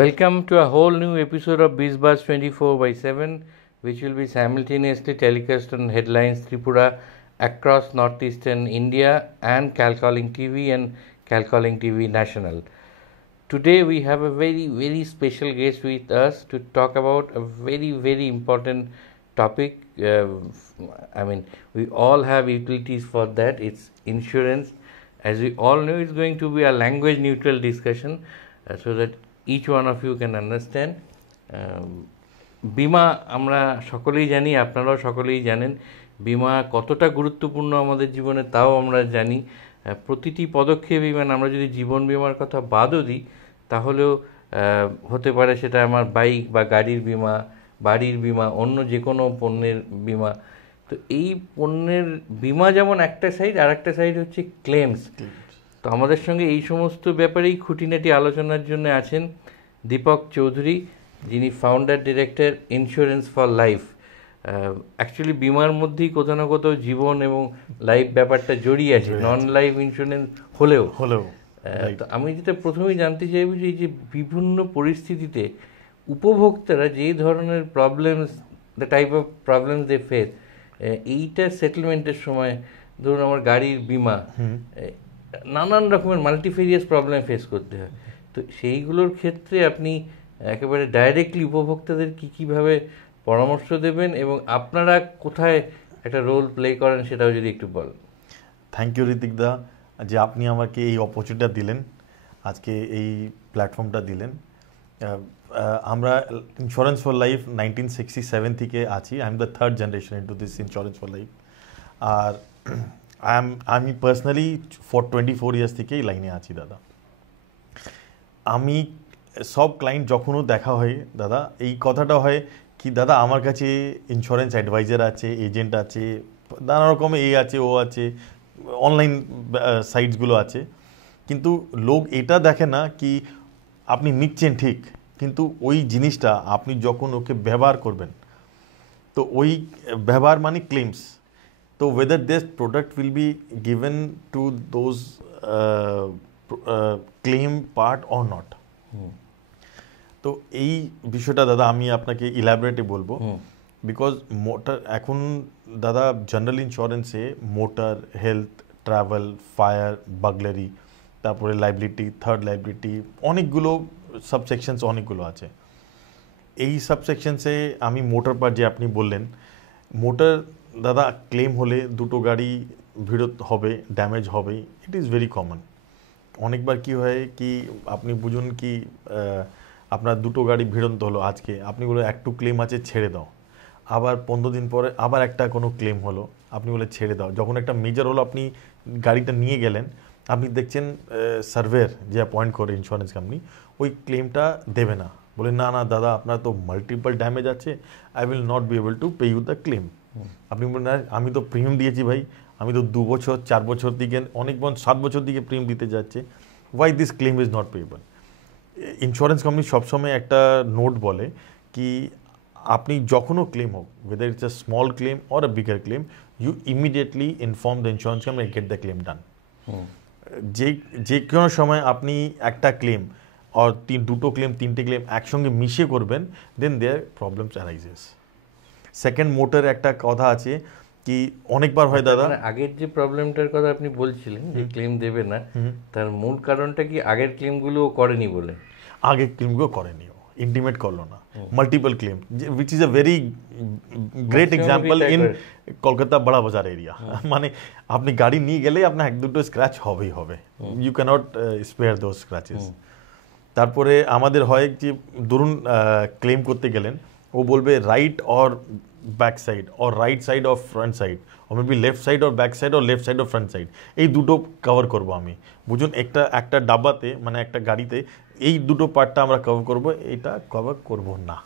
Welcome to a whole new episode of BizBuzz 24/7, which will be simultaneously telecast on Headlines Tripura across northeastern India and Calcalling TV and Calcalling TV National. Today we have a very special guest with us to talk about a very important topic. We all have utilities for that. It's insurance. As we all know, it's going to be a language neutral discussion so that each one of you can understand. বিমা আমরা সকলেই জানি, আপনারাও সকলেই জানেন বিমা কতটা গুরুত্বপূর্ণ আমাদের জীবনে, তাও আমরা জানি। প্রতিটি পদক্ষেপই আমরা যদি জীবন বিমার কথা বাদও দিই তাহলেও হতে পারে সেটা আমার বাইক বা গাড়ির বিমা, বাড়ির বিমা, অন্য যে কোনো পণ্যের বিমা। তো এই পণ্যের বিমা যেমন একটা সাইড, আর একটা সাইড হচ্ছে ক্লেমস। তো আমাদের সঙ্গে এই সমস্ত ব্যাপারেই খুঁটিনাটি আলোচনার জন্য আছেন দীপক চৌধুরী, যিনি founder director insurance for life. Actually বিমার মধ্যেই কোথাও না কোথাও জীবন এবং লাইফ ব্যাপারটা জড়িয়ে আছে, নন লাইফ ইন্স্যুরেন্স হলেও। তো আমি যেটা প্রথমেই জানতে চাইব যে বিভিন্ন পরিস্থিতিতে উপভোক্তারা যে ধরনের problems, the type of problems they face, এইটা সেটেলমেন্টের সময় ধরুন আমার গাড়ির বিমা নানান রকমের মাল্টিফেরিয়াস প্রবলেম ফেস করতে হয়। তো সেইগুলোর ক্ষেত্রে আপনি একেবারে ডাইরেক্টলি উপভোক্তাদের কীভাবে পরামর্শ দেবেন এবং আপনারা কোথায় একটা রোল প্লে করেন সেটাও যদি একটু বলেন। থ্যাংক ইউ ঋতিক দা, যে আপনি আমাকে এই অপরচুনিটিটা দিলেন, আজকে এই প্ল্যাটফর্মটা দিলেন। আমরা ইন্স্যুরেন্স ফর লাইফ 1967 থেকে আছি। I am the third generation into this insurance for life. আর আমি পার্সোনালি ফর 24 ইয়ার্স থেকে এই লাইনে আছি দাদা। আমি সব ক্লায়েন্ট যখনও দেখা হয় দাদা, এই কথাটা হয় কি, দাদা আমার কাছে ইন্স্যুরেন্স অ্যাডভাইজার আছে, এজেন্ট আছে, নানা রকম আছে, ও আছে, অনলাইন সাইটসগুলো আছে, কিন্তু লোক এটা দেখে না কি আপনি নিচ্ছেন ঠিক, কিন্তু ওই জিনিসটা আপনি যখন ওকে ব্যবহার করবেন, তো ওই ব্যবহার মানে ক্লেমস, তো weather this product will be given to those claim part or not. তো এই বিষয়টা দাদা আমি আপনাকে ইলাবোরেটে বলবো, বিকজ মোটর এখন দাদা জেনারেল ইন্স্যুরেন্সে motor, health, travel, fire, burglary, তারপরে লাইবিলিটি, থার্ড লাইবিলিটি, অনেকগুলো সাবসেকশনস অনেকগুলো আছে। এই সাবসেকশনসে আমি মোটর পার্ট যে আপনি বললেন, মোটর দাদা ক্লেম হলে দুটো গাড়ি ভিড়ত হবে, ড্যামেজ হবে, ইট ইজ ভেরি কমন। অনেকবার কি হয় কি আপনি বুঝুন কি আপনার দুটো গাড়ি ভিড়ন্ত হলো, আজকে আপনি বলে একটু ক্লেম আছে ছেড়ে দাও, আবার 15 দিন পরে আবার একটা কোনো ক্লেম হলো, আপনি বলে ছেড়ে দাও। যখন একটা মেজর হলো, আপনি গাড়িটা নিয়ে গেলেন, আপনি দেখছেন সার্ভেয়ার যে অ্যাপয়েন্ট করে ইন্স্যুরেন্স কোম্পানি, ওই ক্লেমটা দেবে না, বলে না দাদা আপনার তো মাল্টিপল ড্যামেজ আছে, I will not be able to pay you the claim. আপনি বলেন আমি তো প্রিমিয়াম দিয়েছি ভাই, আমি তো 2 বছর 4 বছর দিকে, অনেক 7 বছর দিকে প্রিমিয়াম দিতে যাচ্ছে, why this claim is not payable. Insurance company সবসময় একটা নোট বলে কি আপনি যখনও ক্লেম হোক, whether it's a small claim or a bigger claim, you immediately inform the insurance company and get the claim done. যে কোনো সময় আপনি একটা ক্লেম আর দুটো ক্লেম, তিনটে ক্লেম একসঙ্গে মিশিয়ে করবেন, দেন দেয়ার প্রবলেমস অ্যারাইজেস। সেকেন্ড মোটর একটা কথা আছে কি অনেকবার হয় দাদা, আগের যে প্রবলেমটার কথা আপনি বলছিলেন যে ক্লেম দেবে না, তার মূল কারণটা কি আগের ক্লেমগুলো করেনি বলে? আগের ক্লেমগুলো করেনি, ইন্টিমেট করলো না, multiple claim, which is a very great example in Kolkata বড়া বাজার এরিয়া। মানে আপনি গাড়ি নিয়ে গেলে আপনার এক দুটো স্ক্র্যাচ হবেই হবে, you can't spare those scratches. তারপরে আমাদের হয় যে ধরুন ক্লেম করতে গেলেন, ও বলবে right or back side or right side or front side, ও maybe left side or back side or left side or front side, এই দুটো কভার করবো আমি। বুঝুন একটা ডাব্বাতে মানে একটা গাড়িতে এই দুটো পার্টটা আমরা কভার করব, এটা কভার করব না।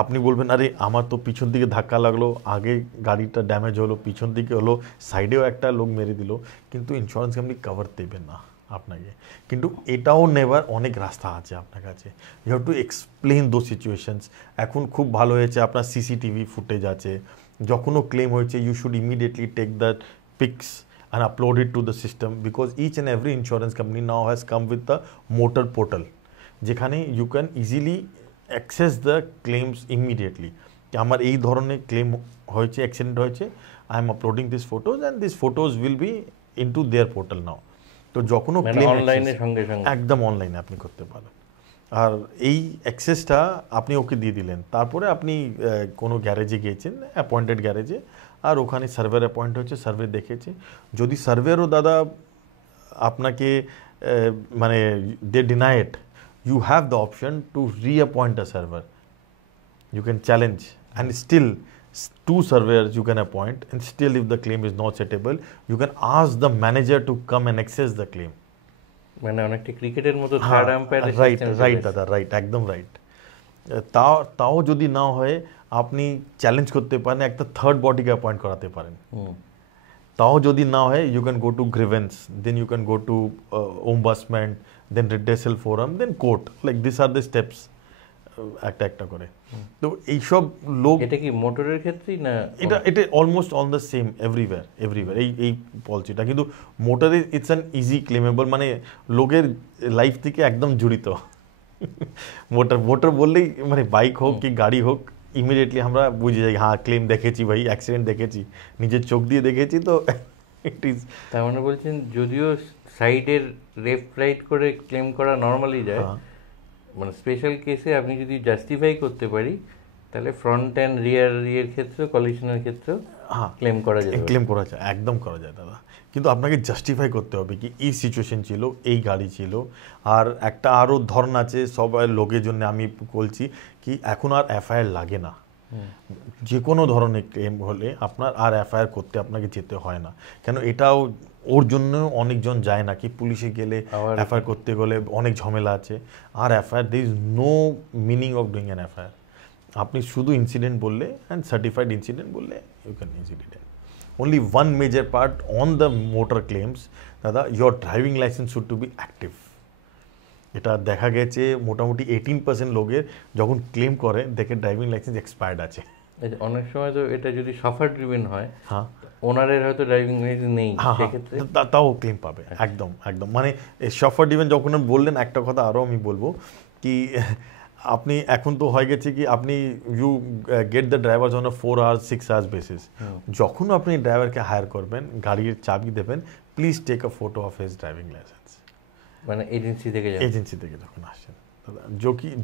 আপনি বলবেন আরে আমার তো পিছন দিকে ধাক্কা লাগলো, আগে গাড়িটা ড্যামেজ হলো, পিছন দিকে হলো, সাইডেও একটা লোক মেরে দিল, কিন্তু ইন্স্যুরেন্স কোম্পানি কভার দেবে না আপনাকে। কিন্তু এটাও নেবার অনেক রাস্তা আছে আপনার কাছে, you have to explain those situations. এখন খুব ভালো হয়েছে আপনার সিসিটিভি ফুটেজ আছে, যখনও ক্লেম হয়েছে you should immediately take the pics and upload it to the system, because each and every insurance company now has come with the motor portal যেখানে you can easily access the claims immediately. আমার এই ধরনের claim হয়েছে, accident হয়েছে, I am uploading this photos and this photos will be in to their portal now. তো যখনও claim অনলাইনে সঙ্গে সঙ্গে একদম অনলাইনে আপনি করতে পারেন। আর এই অ্যাক্সেসটা আপনি ওকে দিয়ে দিলেন, তারপরে আপনি কোনো গ্যারেজে গিয়েছেন, অ্যাপয়েন্টেড গ্যারেজে, আর ওখানে সার্ভের অ্যাপয়েন্ট হয়েছে, সার্ভে দেখেছে। যদি সার্ভেরও দাদা আপনাকে মানে they deny it, you have the option to reappoint a server. You can challenge and still two surveyors you can appoint, and still if the claim is not settable, you can ask the manager to come and access the claim. মানে অনেকটা ক্রিকেটের মতো third umpire. Right দাদা, right, একদম right. তাও যদি না হয় আপনি চ্যালেঞ্জ করতে পারেন, একটা থার্ড বডিকে অ্যাপয়েন্ট করাতে পারেন। তাও যদি না হয় you can go to grievance, then you can go to ombudsman, then redressal forum, then court, like this are the steps একটা একটা করে। তো এইসব লোক, এটা কি মোটরের ক্ষেত্রেই না? এটা almost on the same everywhere এই পলিসিটা, কিন্তু মোটরে ইটস অ্যান ইজি ক্লেমেবল, মানে লোকের লাইফ থেকে একদম জড়িত। মোটর বললেই মানে বাইক হোক কি গাড়ি হোক, ইমিডিয়েটলি আমরা বুঝে যাই, হ্যাঁ ক্লেম দেখেছি ভাই, অ্যাক্সিডেন্ট দেখেছি, নিজের চোখ দিয়ে দেখেছি। তো ইট ইজ, তার মানে বলছেন যদিও সাইডের লেফট রাইট করে ক্লেম করা নর্মালি যায়, মানে স্পেশাল কেসে আপনি যদি জাস্টিফাই করতে পারি তাহলে ফ্রন্ট অ্যান্ড রিয়ার ক্ষেত্রে, কলিশনের ক্ষেত্রে ক্লেম করা যায়, ক্লেম করা যায়, একদম করা যায় দাদা। কিন্তু আপনাকে জাস্টিফাই করতে হবে কি এই সিচুয়েশন ছিল, এই গাড়ি ছিল। আর একটা আরও ধরন আছে সবাই লোকের জন্য, আমি বলছি কি এখন আর এফআইআর লাগে না। যে কোনো ধরনের ক্লেম হলে আপনার আর এফআইআর করতে আপনাকে যেতে হয় না। কেন এটাও ওর জন্য অনেকজন যায় না, কি পুলিশে গেলে এফআইআর করতে গেলে অনেক ঝামেলা আছে। আর FIR, there is no meaning of doing an FIR. আপনি শুধু ইনসিডেন্ট বললে অ্যান্ড সার্টিফাইড ইনসিডেন্ট বললে you can easily then. Only one major part on the motor claims, দাদা, your driving license should to be active. এটা দেখা গেছে মোটামুটি 18% লোকের যখন ক্লেম করে দেখে ড্রাইভিং লাইসেন্স এক্সপায়ার্ড আছে। অনেক সময় তো এটা যদি সাফার ড্রিভেন হয়, হ্যাঁ, ওনারের হয়তো ড্রাইভিং লাইসেন্স নেই, সেক্ষেত্রে তাও ক্লেম পাবে। একদম একদম, মানে সাফার ড্রিভেন যখন বললেন, একটা কথা আরও আমি বলবো কি, আপনি এখন তো হয়ে গেছে কি আপনি you get the driver on 4 hours 6 hours basis. যখন আপনি ড্রাইভারকে হায়ার করবেন, গাড়ির চাবি দেবেন, please take a photo of his driving license. মানে এজেন্সি থেকে যখন আসছেন,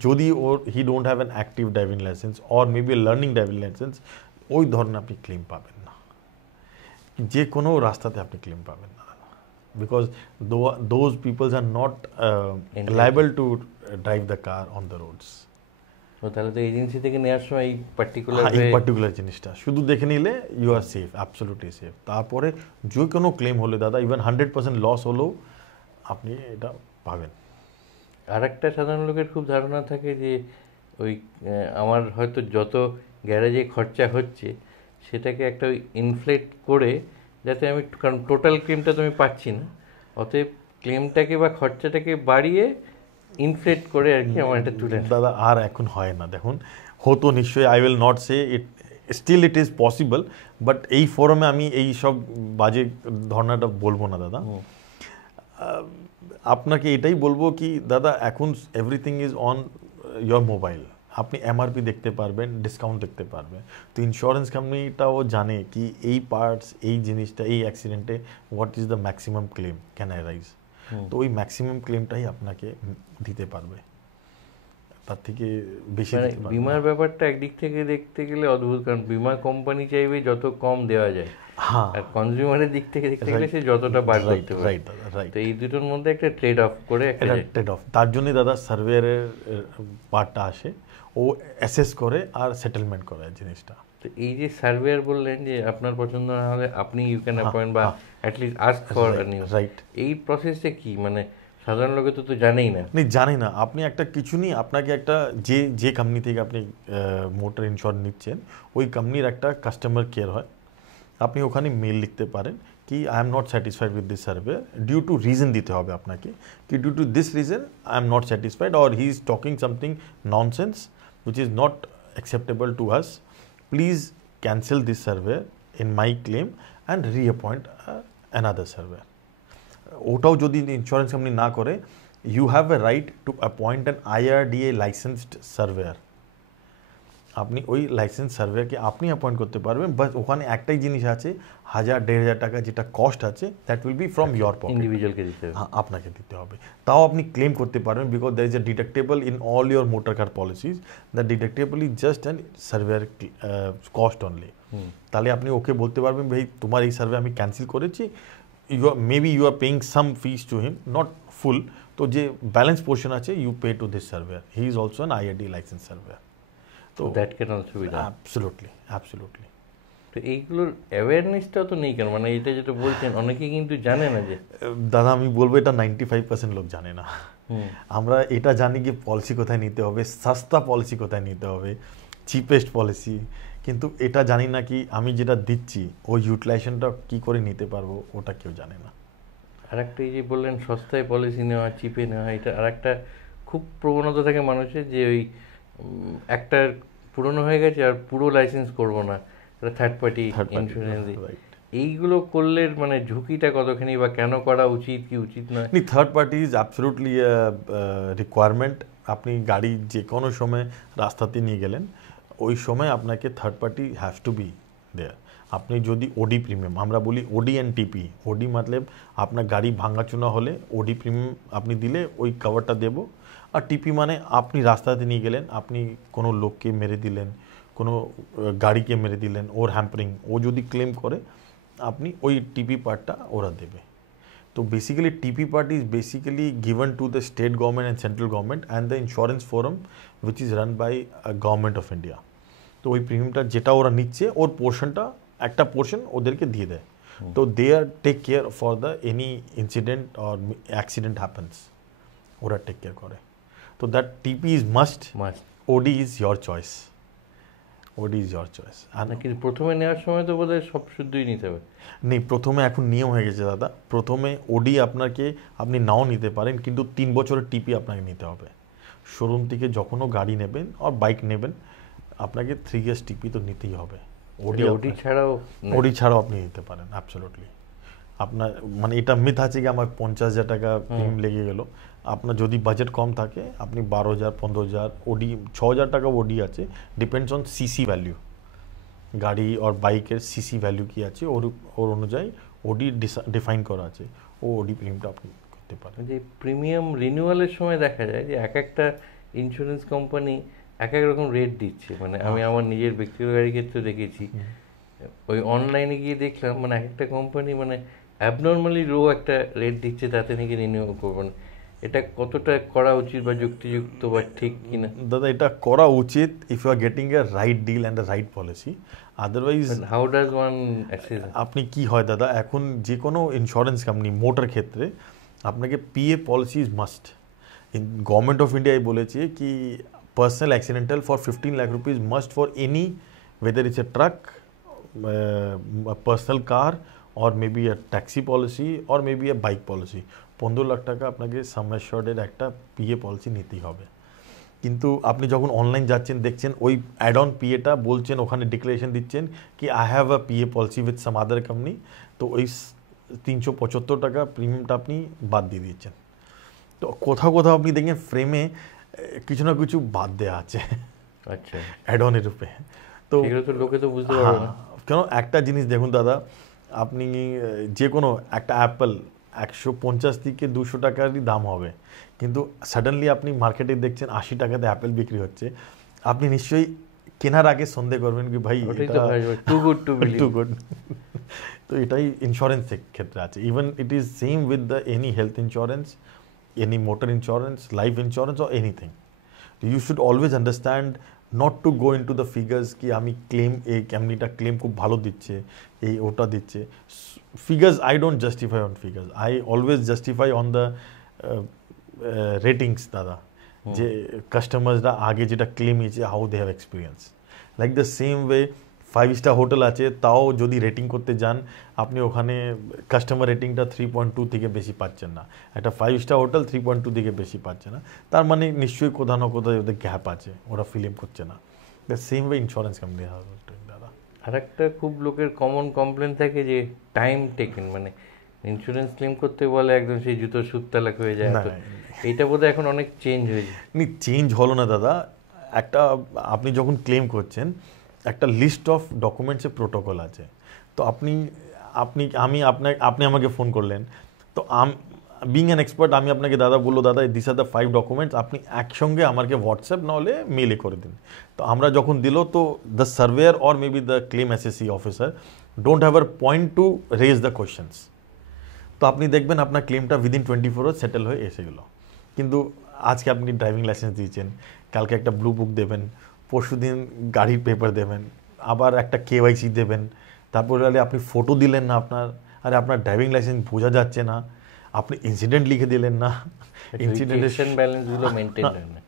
যদি ওর he don't have an active driving license or maybe learning driving license, ওই ধরনের আপনি ক্লেম পাবেন না, যে কোনো রাস্তাতে আপনি ক্লেম পাবেন না, because those people's are not liable to drive the car on the roads. তাহলে তো এজেন্সি থেকে নেওয়ার সময় এই পার্টিকুলার জিনিসটা শুধু দেখে নিলে you are safe, absolutely safe. তারপরে যে কোনো ক্লেম হলে দাদা, ইভেন 100% লস হলেও আপনি এটা পাবেন। আর একটা সাধারণ লোকের খুব ধারণা থাকে যে ওই আমার হয়তো যত গ্যারেজে খরচা হচ্ছে সেটাকে একটা ওই ইনফ্লেট করে, যাতে আমি, কারণ টোটাল ক্লেমটা তো আমি পাচ্ছি না, অতএব ক্লেমটাকে বা খরচাটাকে বাড়িয়ে ইনফ্লেট করে আর কি আমার এটা তুলে। দাদা আর এখন হয় না, দেখুন হতো নিশ্চয়ই, I will not say it, still it is possible, but এই ফোরামে আমি এই সব বাজে ধরনাটা বলবো না দাদা। আপনাকে এটাই বলবো কি দাদা, এখন everything is on your mobile, আপনি এমআরপি দেখতে পারবেন, ডিসকাউন্ট দেখতে পারবেন। তো ইন্স্যুরেন্স কোম্পানিটাও জানে কি এই পার্টস, এই জিনিসটা, এই অ্যাক্সিডেন্টে what is the maximum claim can arise. তো ওই ম্যাক্সিমাম ক্লেমটাই আপনাকে দিতে পারবে, তার থেকে বেশি। বিমার ব্যাপারটা একদিক থেকে দেখতে গেলে অদ্ভুত, কারণ বিমা কোম্পানি চাইবে যত কম দেওয়া যায়, আর কনজিউমারের দিক থেকে দেখতে গেলে সে যতটা বার করতে পারে। তো এই দুটোর মধ্যে একটা ট্রেড অফ করে, তার জন্য দাদা সার্ভেয়ারের পার্টটা আসে, ও অ্যাসেস করে আর সেটেলমেন্ট করে জিনিসটা। তো এই যে সার্ভেয়ার বললেন যে আপনার পছন্দ না হলে আপনি ইউ ক্যান অ্যাপয়েন্ট বা at least ask for a news, right? এই প্রসেসটা কি, মানে সাধারণ লোকে তো জানেই না, জানি না। আপনি একটা কিছু নেই, আপনাকে একটা যে কোম্পানি থেকে আপনি মোটর ইন্স্যুরেন্স নিচ্ছেন, ওই কোম্পানির একটা কাস্টমার কেয়ার হয়, আপনি ওখানে মেল লিখতে পারেন কি I am not satisfied with this survey, due to reason দিতে হবে আপনাকে কি due to this reason I am not satisfied, or he is talking something nonsense which is not acceptable to us, please cancel this survey in my claim and reappoint another survey. ওটাও যদি insurance company না করে, you have a right to appoint an IRDA licensed surveyor. আপনি ওই licence সার্ভেয়ারকে আপনি appoint করতে পারবেন, but ওখানে একটাই জিনিস আছে, 1000-1500 টাকা যেটা কস্ট আছে, that will be from your pocket, ইন্ডিভিজুয়ালকে দিতে হবে। হ্যাঁ, আপনাকে দিতে হবে। তাও আপনি ক্লেম করতে পারবেন, because there is a deductible in all your motor car policies, the deductible is just an surveyor cost only. তাহলে আপনি ওকে বলতে পারবেন, ভাই তোমার এই সার্ভে আমি ক্যান্সেল করেছি, maybe you are paying some fees to him, not full, তো যে ব্যালেন্স পোর্শন আছে you pay to this surveyor, he is also an IRDA license surveyor. তো that can also be done. Absolutely. তো এইগুলোর অ্যাওয়ারনেসটাও তো নেই কেন, মানে এটা যেটা বলছেন অনেকেই কিন্তু জানে না। যে দাদা আমি বলবো এটা 95% লোক জানে না। আমরা এটা জানি কি পলিসি কোথায় নিতে হবে, সস্তা পলিসি কোথায় নিতে হবে, চিপেস্ট পলিসি, কিন্তু এটা জানি না কি আমি যেটা দিচ্ছি ওই ইউটিলাইজেশনটা কী করে নিতে পারবো, ওটা কেউ জানে না। আর একটা এই যে বললেন সস্তায় পলিসি নেওয়া, চিপে নেওয়া, এটা আর একটা খুব প্রবণতা থাকে মানুষের, যে ওই একটা পুরনো হয়ে গেছে আর পুরো লাইসেন্স করবো না, এটা থার্ড পার্টি ইন্স্যুরেন্স। এইগুলো করলে মানে ঝুঁকিটা কতখানি, বা কেন করা উচিত কি উচিত নয়? Third party is absolutely requirement. আপনি গাড়ি যে কোনো সময় রাস্তাতে নিয়ে গেলেন, ওই সময় আপনাকে third party have to be there. আপনি যদি ওডি প্রিমিয়াম, আমরা বলি ওডি অ্যান্ড টিপি, ওডি মতলব আপনার গাড়ি ভাঙাচোনা হলে ওডি প্রিমিয়াম আপনি দিলে ওই কভারটা দেবো, আর টিপি মানে আপনি রাস্তাতে নিয়ে গেলেন, আপনি কোনো লোককে মেরে দিলেন, কোনো গাড়িকে মেরে দিলেন, ওর হ্যাম্পারিং, ও যদি ক্লেম করে আপনি ওই টিপি পার্টটা ওরা দেবে। তো basically TP part is basically given to the state government and central government and the insurance forum which is run by government of India. তো ওই প্রিমিয়ামটা যেটা ওরা নিচ্ছে ওর পোর্শনটা, একটা পোর্শন ওদেরকে দিয়ে দেয়। তো they are take care for the any incident or accident happens, ওরা টেক কেয়ার করে। তো that TP is must, OD is your choice, OD is your choice. আর নাকি প্রথমে নেওয়ার সময় তো বোধহয় সব শুদ্ধই নিতে হবে? নেই, প্রথমে এখন নিয়ম হয়ে গেছে দাদা, প্রথমে ওডি আপনাকে আপনি নাও নিতে পারেন, কিন্তু 3 বছরের টিপি আপনাকে নিতে হবে। শোরুম থেকে যখনও গাড়ি নেবেন আর বাইক নেবেন, আপনাকে 3 ইয়ার্স টিপি তো নিতেই হবে। ওডি ছাড়াও আপনি নিতে পারেন, অ্যাবসলিউটলি। আপনার মানে এটা মিথ আছে কি আমার 50,000 টাকা প্রিমিয়াম লেগে গেল, আপনার যদি বাজেট কম থাকে আপনি 12,000, 15,000, ওডি 6,000 টাকা ওডি আছে, ডিপেন্ডস অন সিসি ভ্যালু, গাড়ি আর বাইকের সিসি ভ্যালু কী আছে ওর অনুযায়ী ওডি ডিফাইন করা আছে, ও ওডি প্রিমিয়ামটা আপনি করতে পারেন। যে প্রিমিয়াম রিনিউয়ালের সময় দেখা যায় যে এক একটা ইন্স্যুরেন্স কোম্পানি এক এক রকম রেট দিচ্ছে, মানে আমি আমার নিজের ব্যক্তিগত গাড়ির ক্ষেত্রে দেখেছি, ওই অনলাইনে গিয়ে দেখলাম মানে এক একটা কোম্পানি মানে অ্যাবনর্মালি লো একটা রেট দিচ্ছে, তাতে নাকি রিনিউ করবেন। এটা কতটা করা উচিত বা যুক্তিযুক্ত বা ঠিক কিনা? দাদা এটা করা উচিত if you are getting a right deal and a right policy, otherwise how does one assess? আপনি কি হয় দাদা, এখন যে কোনো ইন্স্যুরেন্স কোম্পানি মোটর ক্ষেত্রে আপনাকে PA policy is must. Government of ইন্ডিয়ায় বলেছে কি personal accidental for 15 lakh rupees must for any, whether it's a truck, a personal car, or maybe a taxi policy, or maybe a bike policy, 15 lakh টাকা আপনাকে সাম অ্যাসিওর্ডের একটা PA policy নিতেই হবে। কিন্তু আপনি যখন অনলাইন যাচ্ছেন দেখছেন ওই অ্যাড অন পিএটা বলছেন, ওখানে ডিক্লারেশন দিচ্ছেন কি I have a PA policy with some other company, তো ওই 375 টাকা প্রিমিয়ামটা আপনি বাদ দিয়ে দিচ্ছেন। তো কোথাও কোথাও আপনি দেখেন ফ্রেমে কিছু না কিছু বাদ দেওয়া আছে, আচ্ছা, অ্যাড অনের রূপে। তো লোকে তো বুঝতে পারবে না। কেন একটা জিনিস দেখুন দাদা, আপনি যে কোনো একটা অ্যাপেল 150 থেকে 200 টাকারই দাম হবে, কিন্তু সাডেনলি আপনি মার্কেটে দেখছেন 80 টাকাতে অ্যাপেল বিক্রি হচ্ছে, আপনি নিশ্চয়ই কেনার আগে সন্দেহ করবেন কি ভাই টু গুড। তো এটাই ইন্স্যুরেন্স ক্ষেত্রে আছে। Even it is same with the any health insurance, any motor insurance, life insurance or anything. You should always understand not to go into the figures ki ami claim এই কোম্পানিটা claim খুব ভালো দিচ্ছে, এই ওটা দিচ্ছে। Figures I don't justify on figures, I always justify on the ratings দাদা, যে কাস্টমারসরা আগে যেটা ক্লেম নিয়েছে, how they have experience. Like the same way 5-স্টার হোটেল আছে, তাও যদি রেটিং করতে যান আপনি ওখানে কাস্টমার রেটিংটা 3.2 থেকে বেশি পাচ্ছেন না, একটা 5-স্টার হোটেল 3.2 থেকে বেশি পাচ্ছে না, তার মানে নিশ্চয়ই কোথাও না কোথাও ওদের গ্যাপ আছে, ওরা ফিল্ম করছে না। The same way insurance company দাদা। আর একটা খুব লোকের কমন কমপ্লেন থাকে যে টাইম টেকেন, মানে ইন্স্যুরেন্স ক্লেম করতে বলে একদম সেই জুতো সুদ তালাক হয়ে যায়। এইটা বোধহয় এখন অনেক চেঞ্জ হয়েছে। চেঞ্জ হলো না দাদা, একটা আপনি যখন ক্লেম করছেন একটা লিস্ট অফ ডকুমেন্টসের প্রোটোকল আছে। তো আপনি আপনি আমি আপনি আমাকে ফোন করলেন, তো বিং অ্যান এক্সপার্ট আমি আপনাকে দাদা বললো দাদা দিস আর দ্য 5 ডকুমেন্টস, আপনি একসঙ্গে আমাকে হোয়াটসঅ্যাপ না হলে মেলে করে দিন। তো আমরা যখন দিল, তো the surveyor or maybe the claim SSC officer don't have our point to raise the questions. তো আপনি দেখবেন আপনার ক্লেমটা উইদিন 24 আওয়ার্স সেটেল হয়ে এসে গেলো। কিন্তু আজকে আপনি ড্রাইভিং লাইসেন্স দিয়েছেন, কালকে একটা ব্লু বুক দেবেন, পরশু দিন গাড়ির পেপার দেবেন, আবার একটা কেওয়াইসি দেবেন, তারপরে আপনি ফটো দিলেন না আপনার, আরে আপনার ড্রাইভিং লাইসেন্স বোঝা যাচ্ছে না, আপনি ইনসিডেন্ট লিখে দিলেন না, ইনসিডেন্ট ব্যালেন্সগুলো মেনটেন হয় না।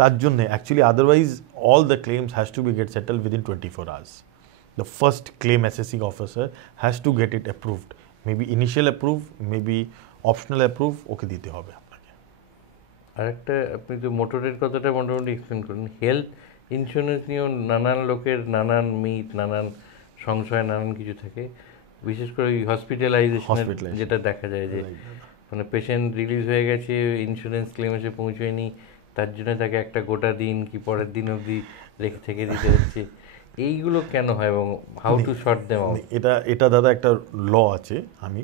তার জন্য actually otherwise all the claims has to be get settle within 24 hours. The first claim assessing officer has to get it approved, maybe initial approve, maybe optional approve, okay দিতে হবে আপনাকে। আরেকটা, আপনি তো মোটরের কথাটা মোটামুটি এক্সপ্লেন করলেন, হেলথ ইন্স্যুরেন্স নিয়েও নানান লোকের নানান মিথ, নানান সংশয়, নানান কিছু থাকে। বিশেষ করে ওই হসপিটালাইজেশন যেটা দেখা যায় যে মানে পেশেন্ট রিলিজ হয়ে গেছে, ইন্স্যুরেন্স ক্লেম এসে পৌঁছয়নি, তার জন্য তাকে একটা গোটা দিন কি পরের দিন অবধি রেখে থেকে দিতে হচ্ছে। এইগুলো কেন হয় এবং how to short them out? এটা দাদা একটা ল আছে। আমি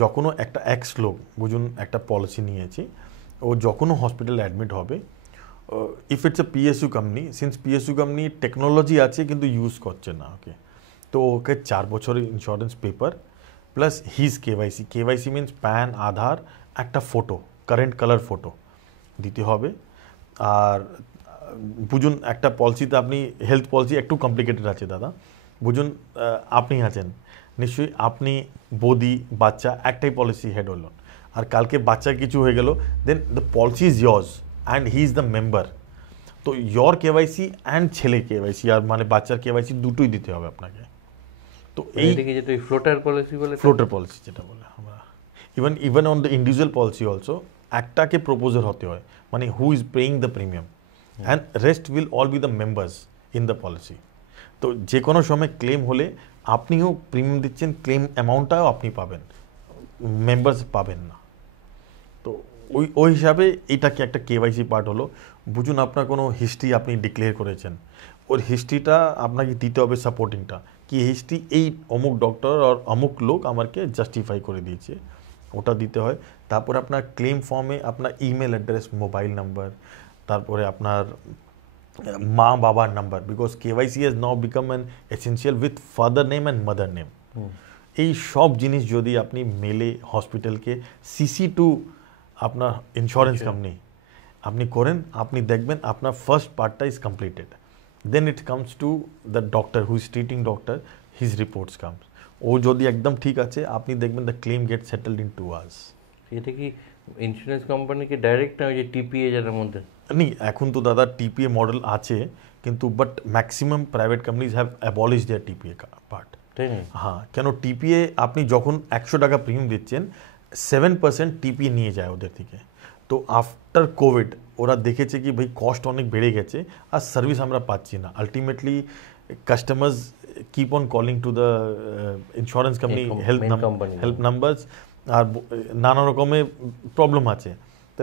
যখনও একটা এক্স লোক, বুঝুন একটা পলিসি নিয়েছি, ও যখনও হসপিটালে অ্যাডমিট হবে, if it's a PSU company, since PSU company technology আছে কিন্তু ইউজ করছে না, ওকে, তো ওকে 4 বছরের insurance paper plus his KYC, KYC means PAN, Aadhaar, একটা ফটো, কারেন্ট কালার ফটো দিতে হবে। আর বুঝুন একটা পলিসিতে আপনি, হেলথ পলিসি একটু কমপ্লিকেটেড আছে দাদা, বুঝুন আপনি আছেন নিশ্চয়ই, আপনি বৌদি বাচ্চা একটাই পলিসি হেড হলো, আর কালকে বাচ্চার কিছু হয়ে গেল, then the policy is years and he is the member. তো ইয়র কেওয়াইসি অ্যান্ড ছেলে কেওয়াইসি, আর মানে বাচ্চার কেওয়াইসি দুটোই দিতে হবে আপনাকে। তো এই ফ্লোটার পলিসি বলে, ফ্লোটার পলিসি যেটা বলে আমরা, even on the individual policy also একটাকে প্রপোজার হতে হয়, মানে who is paying the premium and rest will all be the members in the policy. তো যে কোনো সময় ক্লেম হলে আপনিও প্রিমিয়াম দিচ্ছেন, ক্লেম অ্যামাউন্টটাও আপনি পাবেন, মেম্বার্স পাবেন না। তো ওই হিসাবে এটাকে একটা কেওয়াইসি পার্ট হলো। বুঝুন আপনার কোনো হিস্ট্রি আপনি ডিক্লেয়ার করেছেন, ওর হিস্ট্রিটা আপনাকে দিতে হবে, সাপোর্টিংটা কি হিস্ট্রি, এই অমুক ডক্টর আর অমুক লোক আমাকে জাস্টিফাই করে দিয়েছে, ওটা দিতে হয়। তারপর আপনার ক্লেম ফর্মে আপনার ইমেল অ্যাড্রেস, মোবাইল নাম্বার, তারপরে আপনার মা বাবার number, because KYC has now become an essential with father name and mother name. এই সব জিনিস যদি আপনি মেলে হসপিটালকে সিসি টু আপনার ইন্স্যুরেন্স কোম্পানি আপনি করেন, আপনি দেখবেন আপনার ফার্স্ট পার্টটা is completed. Then it comes to the doctor who is treating doctor, his reports comes, ও যদি একদম ঠিক আছে আপনি দেখবেন the claim get settled in 2 hours। এটা কি ইন্স্যুরেন্স কোম্পানিকে ডাইরেক্ট না ওই যে টিপিএ যার মধ্যে? এখন তো দাদা টিপিএ মডেল আছে, কিন্তু but maximum private companies have abolish their TPA part. হ্যাঁ, কেন টিপিএ আপনি যখন 100 টাকা প্রিমিয়াম দিচ্ছেন 7% টিপিএ নিয়ে যায় ওদের থেকে। তো আফটার কোভিড ওরা দেখেছে কি ভাই কস্ট অনেক বেড়ে গেছে আর সার্ভিস আমরা পাচ্ছি না, ultimately customers keep on calling to the insurance company help numbers, আর নানা রকমের প্রবলেম আছে।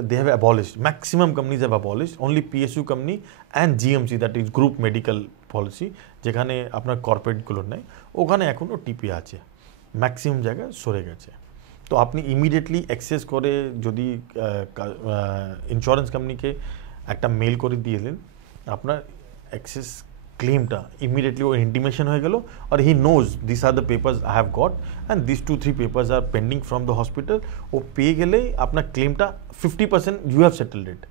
They have abolished, maximum companies have abolished, only PSU company and GMC, that is group medical policy, যেখানে আপনার কর্পোরেটগুলোর নেই, ওখানে এখনও টিপি আছে, ম্যাক্সিমাম জায়গায় সরে গেছে। তো আপনি ইমিডিয়েটলি অ্যাক্সেস করে যদি ইন্স্যুরেন্স কোম্পানিকে একটা মেল করে দিলেন, আপনার অ্যাক্সেস ক্লেমটা ইমিডিয়েটলি ও ইন্টিমেশন হয়ে গেল, আর he knows this are the papers I have got and this 2-3 papers are pending from the hospital. ও পেয়ে গেলেই আপনার ক্লেমটা 50% you have settled it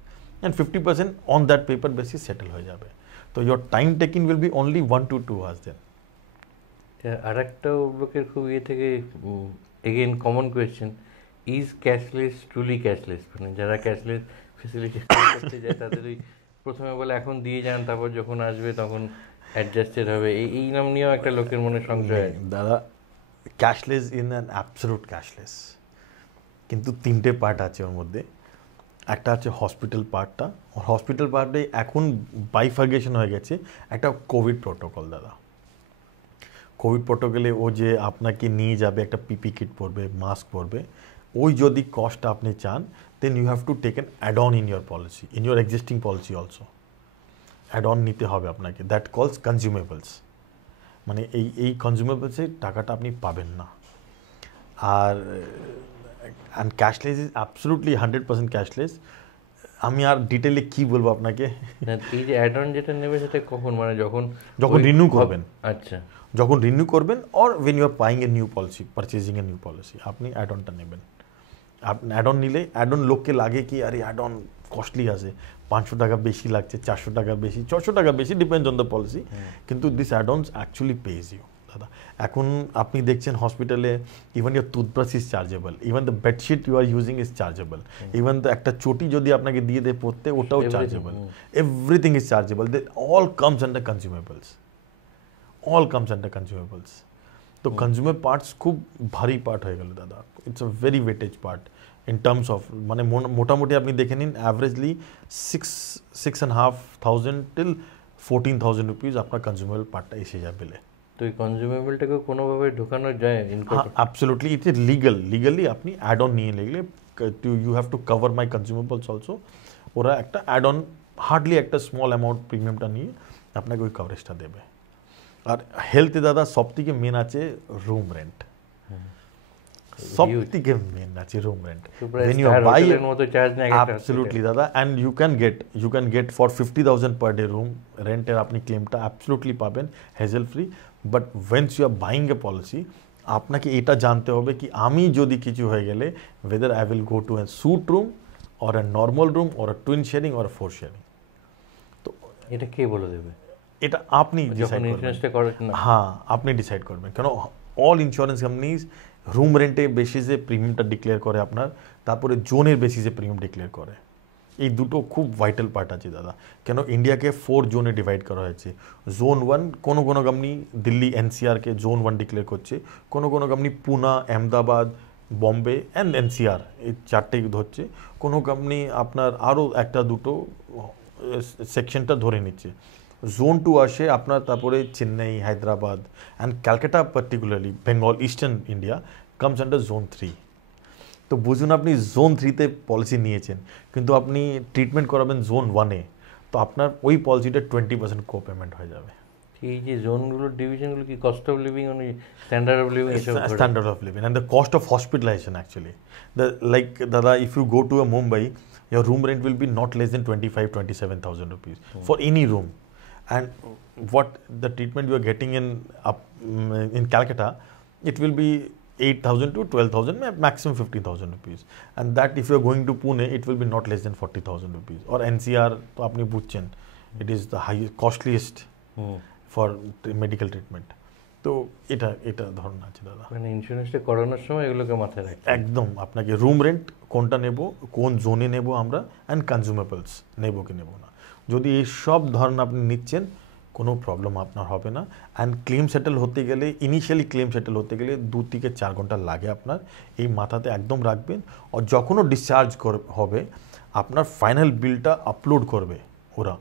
and 50% on that paper basis settle হয়ে যাবে। তো your time taking will be only 1 to 2 hours then. আর একটা লোকের খুব থেকে again common question, is cashless truly cashless? মানে যারা ক্যাশলেস ফেসিলিটি করতে যায় তাদের ওই প্রথমে বলে এখন দিয়ে যান, তারপর যখন আসবে তখন অ্যাডজাস্টেড হবে, এই নাম নিয়েও একটা লোকের মনে সংশয়। দাদা cashless in an absolute cashless, কিন্তু 3টে পার্ট আছে ওর মধ্যে। একটা আছে হসপিটাল পার্টটা, হসপিটাল পার্টে এখন বাইফার্গেশন হয়ে গেছে একটা কোভিড প্রোটোকল। দাদা কোভিড প্রোটোকলে ও যে আপনাকে নিয়ে যাবে, একটা পিপি কিট পরবে, মাস্ক পরবে, ওই যদি কস্ট আপনি চান then you have to take an add-on in your policy, in your existing policy also. Add-on নিতে হবে আপনাকে, that calls consumables. মানে এই কনজিউমেবলসের টাকাটা আপনি পাবেন না। আর and cashless is absolutely 100% cashless. আমি আর ডিটেলে কি বলবো আপনাকে। এই যে অ্যাড অন যেটা নেবে সেটা কখন, মানে যখন রিনিউ করবেন। আচ্ছা, যখন রিনিউ করবেন or when you are buying a new policy, purchasing a new policy, আপনি অ্যাড অনটা নেবেন। আপনি অ্যাড অন নিলে, অ্যাড অন লোককে লাগে কি আরে অ্যাড অন কস্টলি আছে, 500 টাকা বেশি লাগছে, 400 টাকা বেশি, 600 টাকা বেশি, ডিপেন্ডস অন দ্য পলিসি। কিন্তু this add ons actually pays you দাদা। এখন আপনি দেখছেন হসপিটালে even your toothbrush is chargeable, even the bedsheet you are using is chargeable, even the একটা চটি যদি আপনাকে দিয়ে দেয় পড়তে, ওটাও chargeable. Everything is chargeable. They all comes under consumables, all comes under consumables. তো কনজিউমার পার্টস খুব ভারী পার্ট হয়ে গেল দাদা। It's a very weightage part in terms of, মানে মোটামুটি আপনি দেখে নিন অ্যাভারেজলি 6,500 till 14,000 রুপিস আপনার কনজিউমেবল পার্টটা এসে যাবে। তো এই কনজিউমেবলটাকে কোনোভাবে ঢোকানো যায়? অ্যাবসলিউটলি, ইট ইজ লিগালি আপনি অ্যাড অন নিয়ে নিলে you have to cover my consumables also. ওরা একটা অ্যাড অন হার্ডলি একটা স্মল অ্যামাউন্ট প্রিমিয়ামটা নিয়ে আপনাকে ওই কভারেজটা দেবে। আর হেলথে দাদা সব থেকে মেন আছে রুম রেন্ট, সব থেকে মেন আছে room rent. when you buy absolutely দাদা, and you can get for 50,000 per day room rent এর আপনি ক্লেমটা absolutely পাবেন hassle free। but once you are buying a policy, আপনাকে এটা জানতে হবে কি আমি যদি কিছু হয়ে গেলে whether I will go to a suite room or a normal room or a twin sharing or a four sharing। তো এটা কে বলে দেবে? এটা আপনি ডিসাইড করবেন। হ্যাঁ, আপনি ডিসাইড করবেন, কেন অল ইন্স্যুরেন্স কোম্পানিজ রুম রেন্টে বেসিসে প্রিমিয়ামটা ডিক্লেয়ার করে আপনার, তারপরে জোনের বেসিসে প্রিমিয়াম ডিক্লেয়ার করে। এই দুটো খুব ভাইটাল পার্ট আছে দাদা। কেন ইন্ডিয়াকে 4 জোনে ডিভাইড করা হয়েছে। জোন 1 কোনো কোম্পানি দিল্লি এনসিআরকে জোন 1 ডিক্লেয়ার করছে, কোনো company Poona, Ahmedabad, Bombay and NCR এই 4টেই ধরছে, কোনো কোম্পানি আপনার আরও একটা দুটো সেকশনটা ধরে নিচ্ছে। জোন 2 আসে আপনার, তারপরে Chennai, Hyderabad and Calcutta, particularly Bengal, eastern India comes under zone 3। তো বুঝুন আপনি জোন 3তে পলিসি নিয়েছেন, কিন্তু আপনি ট্রিটমেন্ট করাবেন জোন 1-এ, তো আপনার ওই পলিসিটা 20% কো পেমেন্ট হয়ে যাবে। এই যে জোনগুলো, ডিভিশনগুলো কি cost of living, standard of living, standard of living and the cost of hospitalization actually. Like দাদা, if you go to a Mumbai, your room rent will be not less than 25,000-27,000 rupees for any room. And what the treatment you are getting in Calcutta, it will be 8,000 to 12,000, maximum 15,000 rupees. And that if you are going to Pune, it will be not less than 40,000 rupees. Or NCR, to apni buchchen, it is the highest, costliest for medical treatment. তো এটা ধরুন আছে দাদা। মানে ইন্স্যুরেন্সটা করানোর সময় এগুলোকে মাথায় রাখতে একদম, আপনাকে রুম রেন্ট কোনটা নেব, কোন জোনে নেব আমরা, অ্যান্ড কনজিউমেবলস নেব কি নেব না। যদি এই সব ধরন আপনি নিচ্ছেন, কোনো প্রবলেম আপনার হবে না। অ্যান্ড ক্লেম সেটেল হতে গেলে, ইনিশিয়ালি ক্লেম সেটেল হতে গেলে 2 থেকে 4 ঘন্টা লাগে আপনার, এই মাথাতে একদম রাখবেন। আর যখনও ডিসচার্জ হবে, আপনার ফাইনাল বিলটা আপলোড করবে ওরা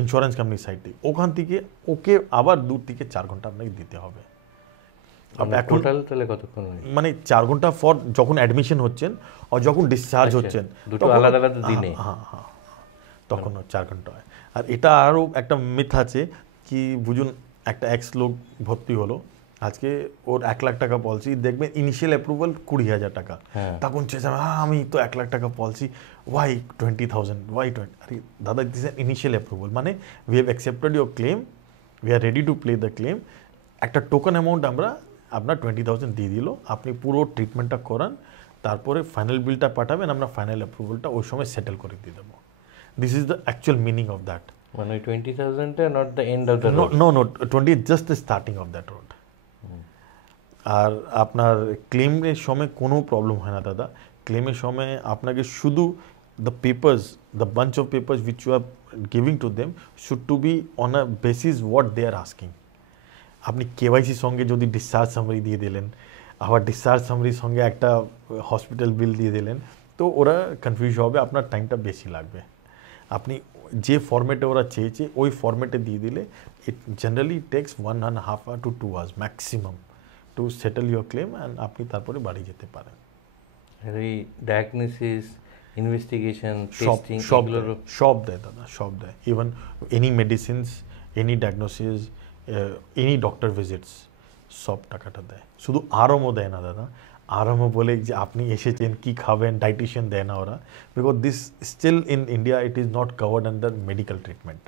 ইন্স্যুরেন্স কোম্পানির সাইট থেকে, ওখান থেকে ওকে আবার 2 থেকে 4 ঘন্টা আপনাকে দিতে হবে। টোটাল তাহলে কতক্ষণ? মানে 4 ঘন্টা ফর যখন অ্যাডমিশন হচ্ছেন আর যখন ডিসচার্জ হচ্ছেন, দুটো আলাদা আলাদা দিনে। হ্যাঁ, তখন 4 ঘন্টা হয়। আর এটা আরও একটা মিথ আছে কি, বুঝুন একটা লোক ভর্তি হলো, আজকে ওর 1 লাখ টাকা পলিসি, দেখবেন ইনিশিয়াল অ্যাপ্রুভাল 20,000 টাকা, তখন চেয়েছে আমি তো 1 লাখ টাকা পলিসি, ওয়াই 20,000, ওয়াই 20? আরে দাদা, দিস ইজ ইনিশিয়াল অ্যাপ্রুভাল, মানে we have accepted your claim, we are ready to play the claim. একটা টোকেন অ্যামাউন্ট আমরা আপনার 20,000 দিয়ে দিল, আপনি পুরো ট্রিটমেন্টটা করান, তারপরে ফাইনাল বিলটা পাঠাবেন, আমরা ফাইনাল অ্যাপ্রুভালটা ওই সময় সেটেল করে দিয়ে দেবো। This is the actual meaning of that. মানে 20,000টা not the end of the road. No, 20 is just the starting of that road. আর আপনার ক্লেমের সময় কোনো প্রবলেম হয় না দাদা। ক্লেমের সময় আপনাকে শুধু the papers, the bunch of papers which you are giving to them should to be on a basis what they are asking. আপনি কেওয়াইসির সঙ্গে যদি ডিসচার্জ সামারি দিয়ে দিলেন, আবার ডিসচার্জ সামারির সঙ্গে একটা হসপিটাল বিল দিয়ে দিলেন, তো ওরা কনফিউজ হবে, আপনার টাইমটা বেশি লাগবে। আপনি যে ফর্মেটে ওরা চেয়েছে ওই ফর্মেটে দিয়ে দিলে, it generally takes 1.5 hours to 2 hours maximum to settle your claim, and আপনি তারপরে বাড়ি যেতে পারেন। এই ডায়াগনোসিস, ইনভেস্টিগেশন, সব টেস্টিং, সব এগুলোর দেয়, সব দেয় দাদা, সব দেয়। Even any medicines, any diagnosis, any doctor visits, সব টাকাটা দেয়। শুধু আরামও দেয় না দাদা, আরামও বলে যে আপনি এসেছেন কি খাবেন, ডাইটিশিয়ান দেয় না ওরা, because this still in India it is not covered under medical treatment,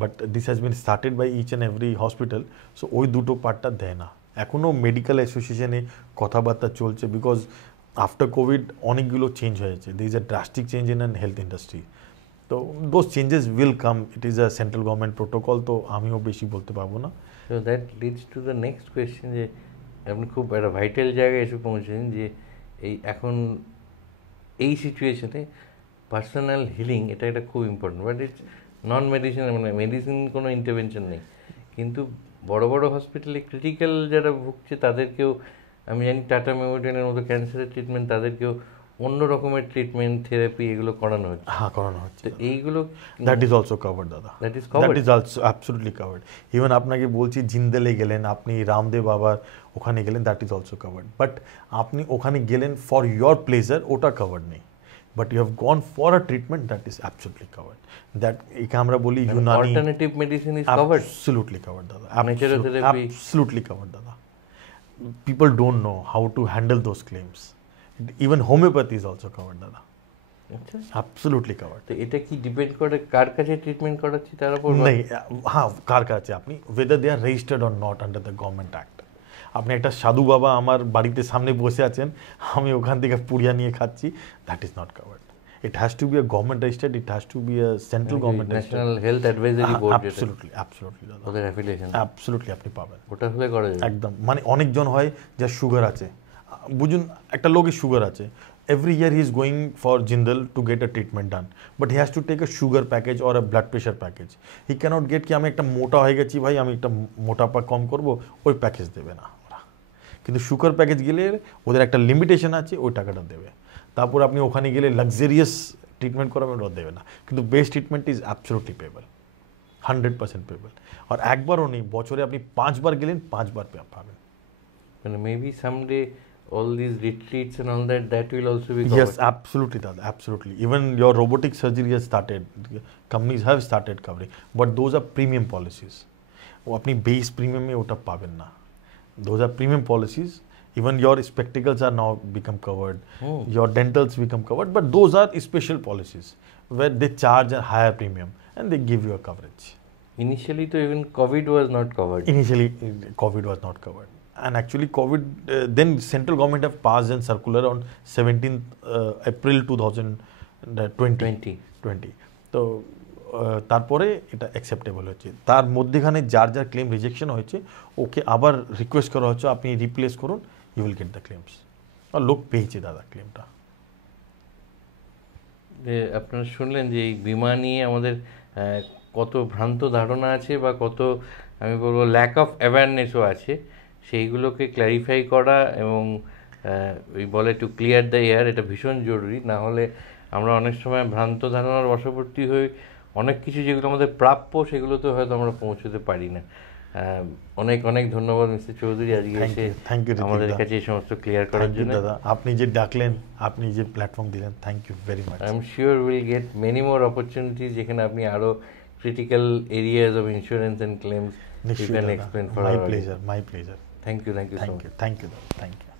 but this has been started by each and every hospital. So ওই দুটো পার্টটা দেয় না। এখনও মেডিকেল অ্যাসোসিয়েশনে কথাবার্তা চলছে, বিকজ আফটার কোভিড অনেকগুলো চেঞ্জ হয়েছে, there is a drastic change in an health industry. তো those changes will come, it is a central government protocol, তো আমিও বেশি বলতে পারবো না। So that leads to the next question, যে আপনি খুব একটা ভাইটাল জায়গায় এসে পৌঁছেছেন, যে এখন এই সিচুয়েশনে পার্সোনাল হিলিং এটা একটা খুব important, but it's non medicine, মানে মেডিসিন কোনো ইন্টারভেনশন নেই, কিন্তু বড় বড় হসপিটালে ক্রিটিক্যাল যারা ভুগছে তাদেরকেও, আমি জানি টাটা মেমোরিয়ালের মতো ক্যান্সারের ট্রিটমেন্ট, তাদেরকেও অন্য রকমের ট্রিটমেন্ট, থেরাপি এগুলো করানো হচ্ছে। হ্যাঁ, করানো হচ্ছে। তো এইগুলো দ্যাট ইজ অলসো কাভার্ড দাদা, that is that is also absolutely covered. Even আপনাকে বলছি, জিন্দেলে গেলেন আপনি, রামদেব বাবার ওখানে গেলেন, that is also covered. But আপনি ওখানে গেলেন ফর ইয়োর প্লেজার, ওটা কাভার্ড নেই। But you have gone for a treatment, that is absolutely covered. That একে আমরা বলি Unani, alternative medicine is covered, absolutely covered দাদা, Naturotherapy. অ্যাবসলিউটলি কাভার্ড দাদা। People don't know how to handle those claims. Even homeopathy is also covered দাদা, আচ্ছা। absolutely covered. তো এটা কি ডিপেন্ড করে কার কাছে ট্রিটমেন্ট করাচ্ছি তার উপর? নেই, হ্যাঁ, কার কাছে আপনি, whether they are registered or not under the government act. আপনি একটা সাধু বাবা আমার বাড়িতে সামনে বসে আছেন, আমি ওখান থেকে পুড়িয়া নিয়ে খাচ্ছি, that is not covered. It has to be a government registered, it has to be a central government registered. National health advisory board, Absolutely, absolutely দাদা, ওদের অ্যাফিলিয়েশন, absolutely আপনি পাবেন। ওটা হলে করা যাবে একদম, মানে অনেকজন হয় যার সুগার আছে, বুঝুন একটা লোকের সুগার আছে, every year he is going for Jindal to get a treatment done, but he has to take a sugar package or a blood pressure package. He can't get কি আমি একটা মোটা হয়ে গেছি ভাই, আমি একটা মোটাপা কম করব, ওই প্যাকেজ দেবে না ওরা। কিন্তু সুগার প্যাকেজ গেলে ওদের একটা লিমিটেশন আছে, ওই টাকাটা দেবে। তারপর আপনি ওখানে গেলে লাক্সারিয়াস ট্রিটমেন্ট করাবেন, ওরা দেবে না। কিন্তু best treatment is absolutely payable, 100% payable. আর একবারও নেই, বছরে আপনি 5 বার গেলেন, 5 বার পাবেন। মানে maybe someday all these retreats and all that will also be covered. Yes, absolutely, Dada, absolutely. Even your robotic surgery has started. Companies have started covering, but those are premium policies. वो अपनी base premium में उठा पावें ना. Those are premium policies. Even your spectacles are now become covered. Your dentals become covered, but those are special policies where they charge a higher premium and they give you a coverage. Initially, तो even COVID was not covered. Initially, COVID was not covered. And actually COVID, then central government have passed a circular on 17th April 2020. তো তারপরে এটা acceptable হচ্ছে। তার মধ্যেখানে যার যার claim rejection হয়েছে ওকে আবার রিকোয়েস্ট করা হচ্ছে আপনি রিপ্লেস করুন, you will get the claims. আর লোক পেয়েছে দাদা ক্লেমটা। আপনারা শুনলেন যে এই বিমা নিয়ে আমাদের কত ভ্রান্ত ধারণা আছে বা কত আমি বলবো ল্যাক অফ অ্যাওয়ারনেসও আছে, সেইগুলোকে ক্ল্যারিফাই করা এবং ওই বলে টু ক্লিয়ার দ্য এয়ার, এটা ভীষণ জরুরি। না হলে আমরা অনেক সময় ভ্রান্ত ধারণার বশবর্তী হই, অনেক কিছু যেগুলো আমাদের প্রাপ্য সেগুলোতে হয়তো আমরা পৌঁছতে পারি না। অনেক অনেক ধন্যবাদ মিস্টার চৌধুরী আজকে এসে আমাদের কাছে এই সমস্ত ক্লিয়ার করার জন্য। দাদা আপনি যে ডাকলেন, আপনি যে প্ল্যাটফর্ম দিলেন, thank you very much. I am sure will get many more opportunities যেখানে আপনি আরও critical areas of insurance and claims you can explain for our. My pleasure. Thank you so much. Thank you, thank you.